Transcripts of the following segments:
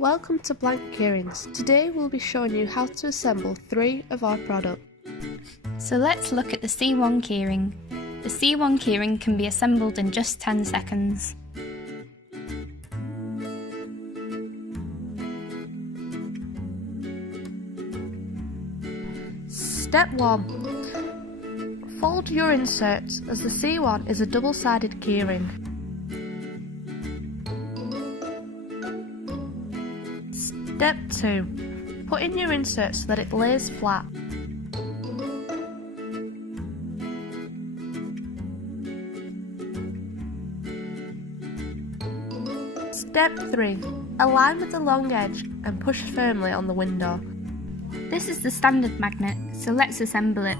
Welcome to Blank Keyrings. Today we'll be showing you how to assemble 3 of our products. So let's look at the C1 keyring. The C1 keyring can be assembled in just 10 seconds. Step 1. Fold your inserts as the C1 is a double-sided keyring. Step 2. Put in your insert so that it lays flat. Step 3. Align with the long edge and push firmly on the window. This is the standard magnet, so let's assemble it.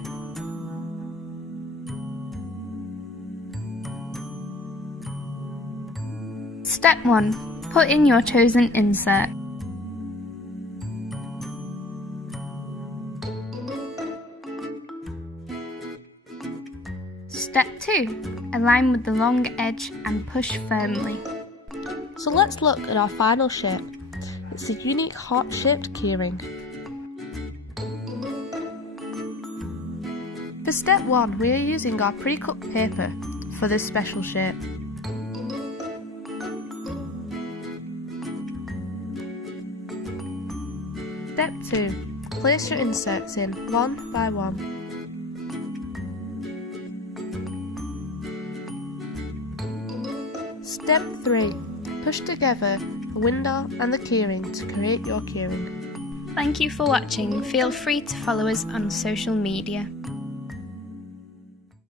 Step 1. Put in your chosen insert. Step 2. Align with the long edge and push firmly. So let's look at our final shape. It's a unique heart-shaped keyring. For step 1, we are using our pre-cut paper for this special shape. Step 2. Place your inserts in one by one. Step 3. Push together the window and the keyring to create your keyring. Thank you for watching. Feel free to follow us on social media.